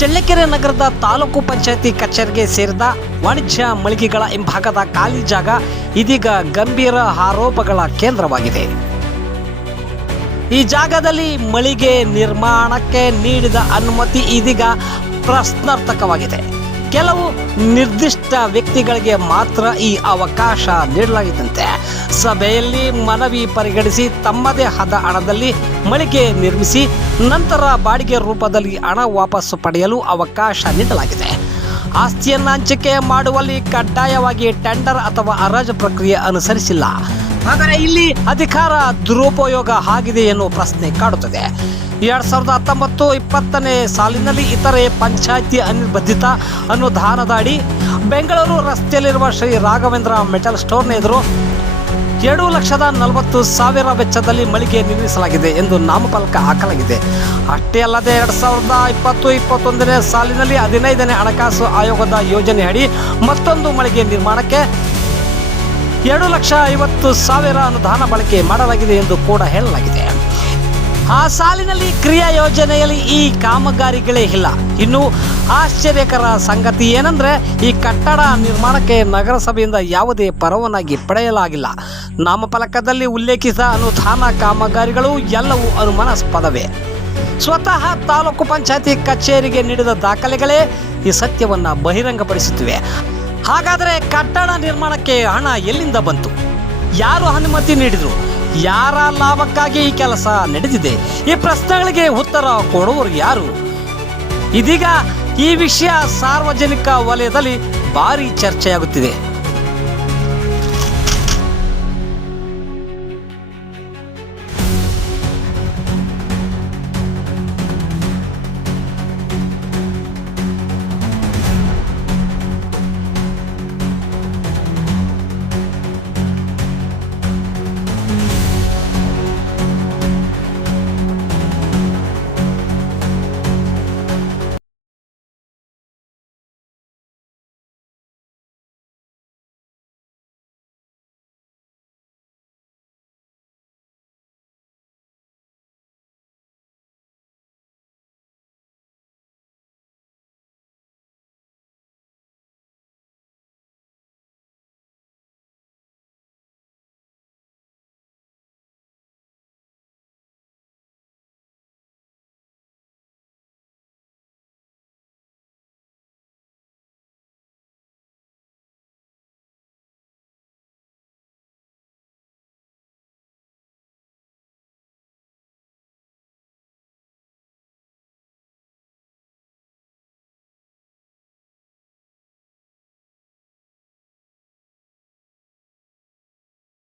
ಚಳ್ಳಕೆರೆ ನಗರದ ತಾಲೂಕು ಪಂಚಾಯತಿ ಕಚೇರಿಗೆ ಸೇರಿದ ವಾಣಿಜ್ಯ ಮಳಿಗೆಗಳ ಹಿಂಭಾಗದ ಖಾಲಿ ಜಾಗ ಇದೀಗ ಗಂಭೀರ ಆರೋಪಗಳ ಕೇಂದ್ರವಾಗಿದೆ. ಈ ಜಾಗದಲ್ಲಿ ಮಳಿಗೆ ನಿರ್ಮಾಣಕ್ಕೆ ನೀಡಿದ ಅನುಮತಿ ಇದೀಗ ಪ್ರಶ್ನಾರ್ಥಕವಾಗಿದೆ. ಕೆಲವು ನಿರ್ದಿಷ್ಟ ವ್ಯಕ್ತಿಗಳಿಗೆ ಮಾತ್ರ ಈ ಅವಕಾಶ ನೀಡಲಾಗಿದ್ದಂತೆ ಸಭೆಯಲ್ಲಿ ಮನವಿ ಪರಿಗಣಿಸಿ ತಮ್ಮದೇ ಆದ ಹಣದಲ್ಲಿ ಮಳಿಗೆ ನಿರ್ಮಿಸಿ ನಂತರ ಬಾಡಿಗೆ ರೂಪದಲ್ಲಿ ಹಣ ವಾಪಸ್ಸು ಪಡೆಯಲು ಅವಕಾಶ ನೀಡಲಾಗಿದೆ. ಆಸ್ತಿಯನ್ನು ಹಂಚಿಕೆ ಮಾಡುವಲ್ಲಿ ಕಡ್ಡಾಯವಾಗಿ ಟೆಂಡರ್ ಅಥವಾ ಹರಾಜು ಪ್ರಕ್ರಿಯೆ ಅನುಸರಿಸಿಲ್ಲ. ಆದರೆ ಇಲ್ಲಿ ಅಧಿಕಾರ ದುರುಪಯೋಗ ಆಗಿದೆ ಎನ್ನುವ ಪ್ರಶ್ನೆ ಕಾಡುತ್ತದೆ. 2019-20 ಸಾಲಿನಲ್ಲಿ ಇತರೆ ಪಂಚಾಯಿತಿ ಅನಿರ್ಬಂಧಿತ ಅನುದಾನದ ಅಡಿ ಬೆಂಗಳೂರು ರಸ್ತೆಯಲ್ಲಿರುವ ಶ್ರೀ ರಾಘವೇಂದ್ರ ಮೆಟಲ್ ಸ್ಟೋರ್ನ ಎದುರು 2,40,000 ವೆಚ್ಚದಲ್ಲಿ ಮಳಿಗೆ ನಿರ್ಮಿಸಲಾಗಿದೆ ಎಂದು ನಾಮಫಲಕ ಹಾಕಲಾಗಿದೆ. ಅಷ್ಟೇ ಅಲ್ಲದೆ 2020-21 ಸಾಲಿನಲ್ಲಿ 15ನೇ ಹಣಕಾಸು ಆಯೋಗದ ಯೋಜನೆ ಅಡಿ ಮತ್ತೊಂದು ಮಳಿಗೆ ನಿರ್ಮಾಣಕ್ಕೆ 2,50,000 ಅನುದಾನ ಬಳಕೆ ಮಾಡಲಾಗಿದೆ ಎಂದು ಕೂಡ ಹೇಳಲಾಗಿದೆ. ಆ ಸಾಲಿನಲ್ಲಿ ಕ್ರಿಯಾ ಯೋಜನೆಯಲ್ಲಿ ಈ ಕಾಮಗಾರಿಗಳೇ ಇಲ್ಲ. ಇನ್ನು ಆಶ್ಚರ್ಯಕರ ಸಂಗತಿ ಏನಂದ್ರೆ ಈ ಕಟ್ಟಡ ನಿರ್ಮಾಣಕ್ಕೆ ನಗರಸಭೆಯಿಂದ ಯಾವುದೇ ಪರವಾನಗಿ ಪಡೆಯಲಾಗಿಲ್ಲ. ನಾಮಫಲಕದಲ್ಲಿ ಉಲ್ಲೇಖಿಸಿದ ಅನುದಾನ ಕಾಮಗಾರಿಗಳು ಎಲ್ಲವೂ ಅನುಮಾನಾಸ್ಪದವೇ. ಸ್ವತಃ ತಾಲೂಕು ಪಂಚಾಯತಿ ಕಚೇರಿಗೆ ನೀಡಿದ ದಾಖಲೆಗಳೇ ಈ ಸತ್ಯವನ್ನು ಬಹಿರಂಗಪಡಿಸುತ್ತಿವೆ. ಹಾಗಾದರೆ ಕಟ್ಟಡ ನಿರ್ಮಾಣಕ್ಕೆ ಹಣ ಎಲ್ಲಿಂದ ಬಂತು? ಯಾರು ಅನುಮತಿ ನೀಡಿದರು? ಯಾರ ಲಾಭಕ್ಕಾಗಿ ಈ ಕೆಲಸ ನಡೆದಿದೆ? ಈ ಪ್ರಶ್ನೆಗಳಿಗೆ ಉತ್ತರ ಕೊಡುವವರು ಯಾರು? ಇದೀಗ ಈ ವಿಷಯ ಸಾರ್ವಜನಿಕ ವಲಯದಲ್ಲಿ ಭಾರಿ ಚರ್ಚೆಯಾಗುತ್ತಿದೆ.